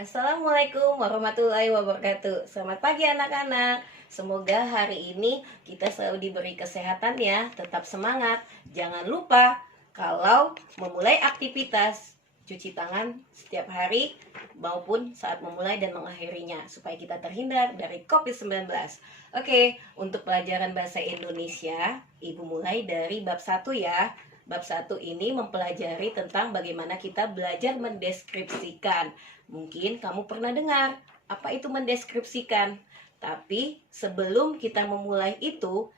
Assalamualaikum warahmatullahi wabarakatuh. Selamat pagi anak-anak. Semoga hari ini kita selalu diberi kesehatan ya. Tetap semangat. Jangan lupa kalau memulai aktivitas cuci tangan setiap hari maupun saat memulai dan mengakhirinya supaya kita terhindar dari COVID-19. Oke, untuk pelajaran bahasa Indonesia, Ibu mulai dari bab 1 ya. Bab 1 ini mempelajari tentang bagaimana kita belajar mendeskripsikan. Mungkin kamu pernah dengar apa itu mendeskripsikan. Tapi sebelum kita memulai itu,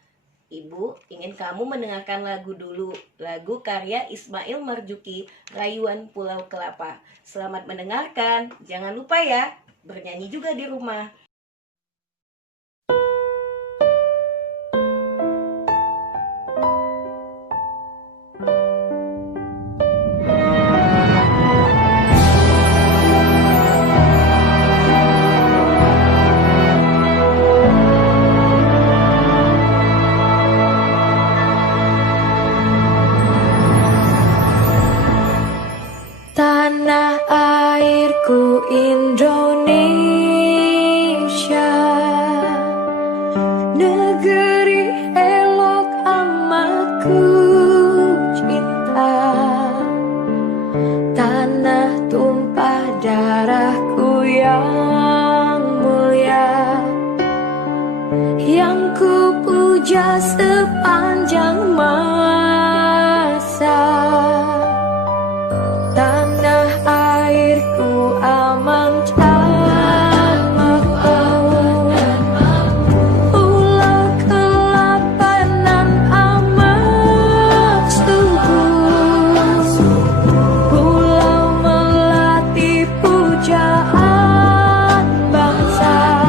Ibu ingin kamu mendengarkan lagu dulu. Lagu karya Ismail Marzuki, Rayuan Pulau Kelapa. Selamat mendengarkan. Jangan lupa ya, bernyanyi juga di rumah. Tanah airku Indonesia, negeri elok amat ku cinta. Tanah tumpah darahku yang mulia, yang ku puja sepanjang masa. Tanah airku aman dan makmur, Pulau Kelapa nan amat subur, pulau melati pujaan bangsa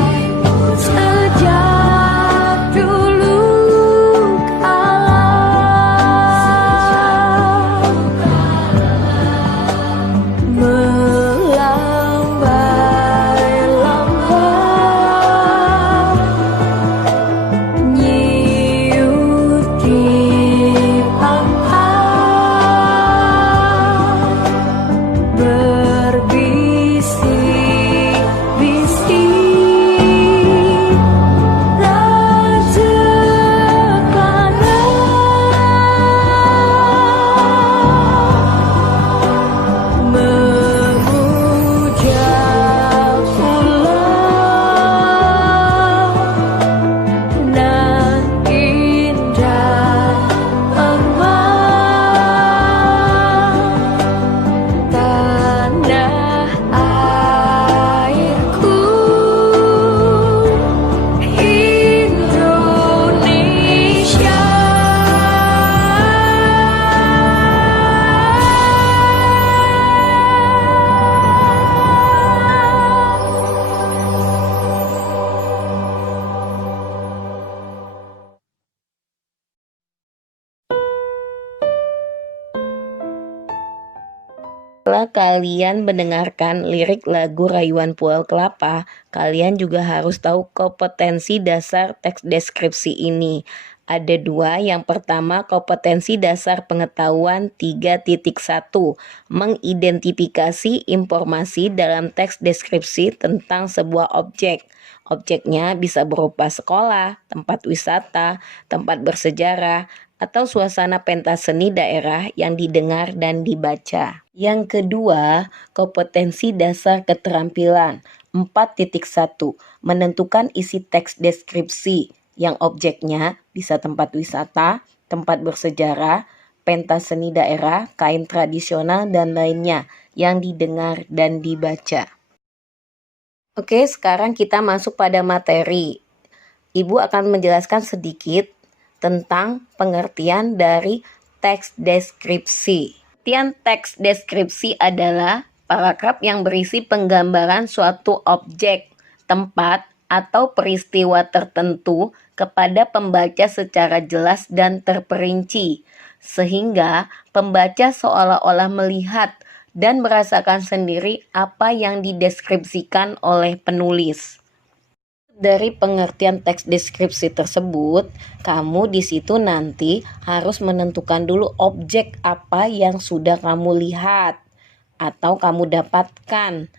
sejak dulu kala. Melambai-lambai nyiut di pantai, berbisik-bisik rajekana. Memuja pulau nan indah emas, tanah airku Indonesia. Setelah kalian mendengarkan lirik lagu Rayuan Pulau Kelapa, kalian juga harus tahu kompetensi dasar teks deskripsi ini. Ada dua. Yang pertama, kompetensi dasar pengetahuan 3.1, mengidentifikasi informasi dalam teks deskripsi tentang sebuah objek. Objeknya bisa berupa sekolah, tempat wisata, tempat bersejarah, atau suasana pentas seni daerah yang didengar dan dibaca. Yang kedua, kompetensi dasar keterampilan 4.1, menentukan isi teks deskripsi yang objeknya bisa tempat wisata, tempat bersejarah, pentas seni daerah, kain tradisional, dan lainnya yang didengar dan dibaca. Oke, sekarang kita masuk pada materi. Ibu akan menjelaskan sedikit tentang pengertian dari teks deskripsi. Pengertian teks deskripsi adalah paragraf yang berisi penggambaran suatu objek, tempat, atau peristiwa tertentu kepada pembaca secara jelas dan terperinci, sehingga pembaca seolah-olah melihat dan merasakan sendiri apa yang dideskripsikan oleh penulis. Dari pengertian teks deskripsi tersebut, kamu di situ nanti harus menentukan dulu objek apa yang sudah kamu lihat atau kamu dapatkan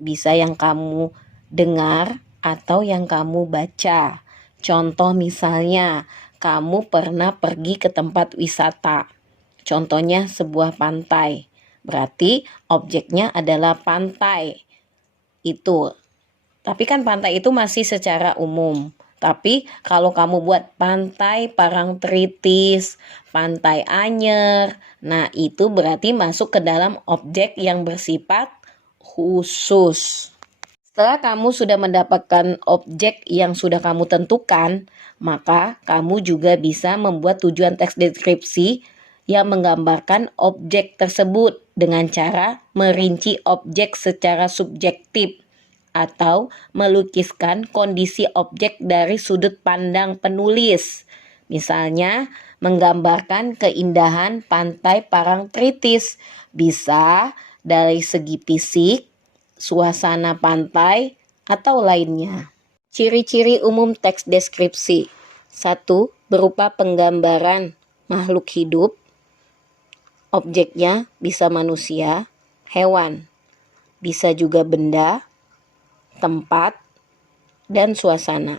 bisa yang kamu dengar atau yang kamu baca. Contoh misalnya, kamu pernah pergi ke tempat wisata. Contohnya sebuah pantai. Berarti objeknya adalah pantai. Itu. Tapi kan pantai itu masih secara umum. Tapi kalau kamu buat pantai Parangtritis, pantai Anyer, nah itu berarti masuk ke dalam objek yang bersifat khusus. Setelah kamu sudah mendapatkan objek yang sudah kamu tentukan, maka kamu juga bisa membuat tujuan teks deskripsi yang menggambarkan objek tersebut dengan cara merinci objek secara subjektif atau melukiskan kondisi objek dari sudut pandang penulis. Misalnya, menggambarkan keindahan pantai Parangtritis bisa dari segi fisik, suasana pantai, atau lainnya. Ciri-ciri umum teks deskripsi. 1. Berupa penggambaran makhluk hidup. Objeknya bisa manusia, hewan, bisa juga benda, tempat, dan suasana.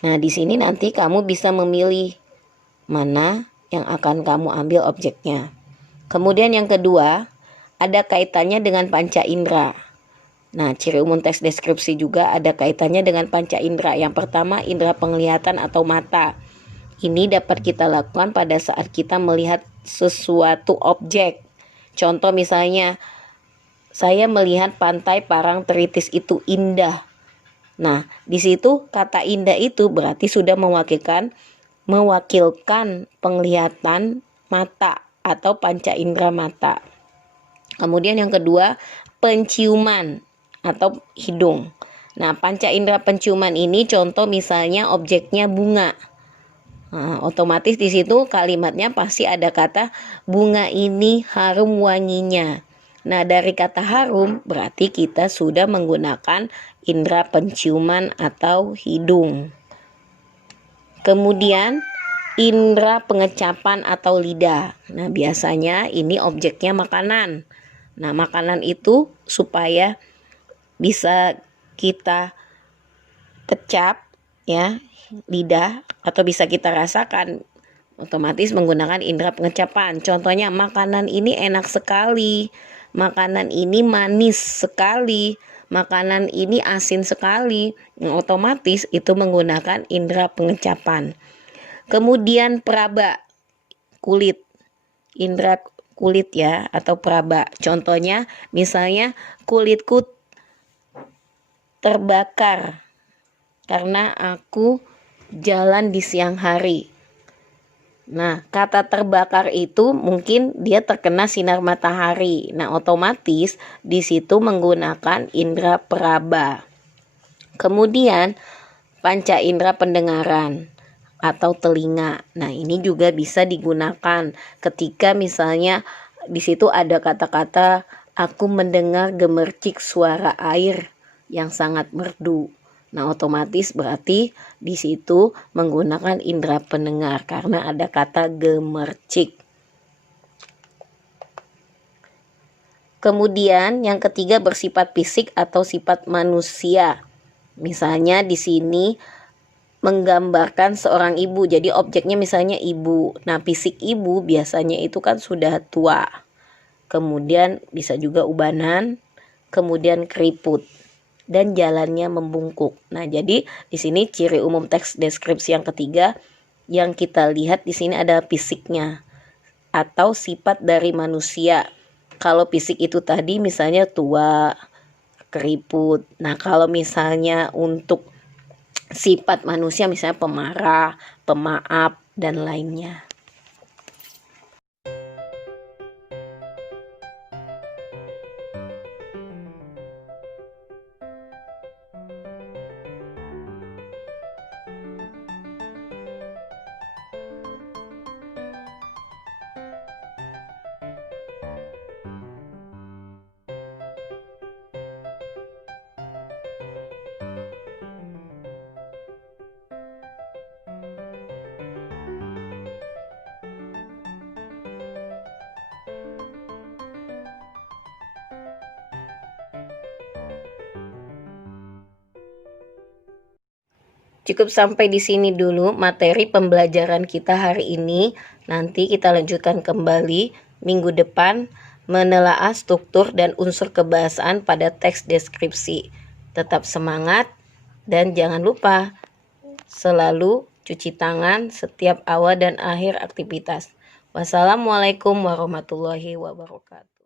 Nah, di sini nanti kamu bisa memilih mana yang akan kamu ambil objeknya. Kemudian yang kedua, ada kaitannya dengan panca indera. Nah, ciri umum teks deskripsi juga ada kaitannya dengan panca indera. Yang pertama, indera penglihatan atau mata. Ini dapat kita lakukan pada saat kita melihat sesuatu objek. Contoh misalnya, saya melihat pantai Parangtritis itu indah. Nah, di situ kata indah itu berarti sudah mewakilkan penglihatan mata atau panca indera mata. Kemudian yang kedua, penciuman atau hidung. Nah, panca indera penciuman ini contoh misalnya objeknya bunga. Nah, otomatis di situ kalimatnya pasti ada kata bunga ini harum wanginya. Nah, dari kata harum berarti kita sudah menggunakan indera penciuman atau hidung. Kemudian indera pengecapan atau lidah. Nah, biasanya ini objeknya makanan. Nah, makanan itu supaya bisa kita kecap ya, lidah atau bisa kita rasakan, otomatis menggunakan indera pengecapan. Contohnya, makanan ini enak sekali, makanan ini manis sekali, makanan ini asin sekali. Otomatis itu menggunakan indera pengecapan. Kemudian peraba, kulit, indera kulit ya atau peraba. Contohnya misalnya kulitku terbakar karena aku jalan di siang hari. Nah, kata terbakar itu mungkin dia terkena sinar matahari. Nah, otomatis di situ menggunakan indera peraba. Kemudian panca indera pendengaran atau telinga. Nah, ini juga bisa digunakan ketika misalnya di situ ada kata-kata aku mendengar gemercik suara air yang sangat merdu. Nah, otomatis berarti di situ menggunakan indera pendengar karena ada kata gemercik. Kemudian yang ketiga bersifat fisik atau sifat manusia. Misalnya di sini menggambarkan seorang ibu. Jadi objeknya misalnya ibu. Nah, fisik ibu biasanya itu kan sudah tua. Kemudian bisa juga ubanan, kemudian keriput dan jalannya membungkuk. Nah, jadi di sini ciri umum teks deskripsi yang ketiga yang kita lihat di sini ada fisiknya atau sifat dari manusia. Kalau fisik itu tadi misalnya tua, keriput. Nah, kalau misalnya untuk sifat manusia misalnya pemarah, pemaaf dan lainnya. Cukup sampai di sini dulu materi pembelajaran kita hari ini. Nanti kita lanjutkan kembali minggu depan menelaah struktur dan unsur kebahasaan pada teks deskripsi. Tetap semangat dan jangan lupa selalu cuci tangan setiap awal dan akhir aktivitas. Wassalamualaikum warahmatullahi wabarakatuh.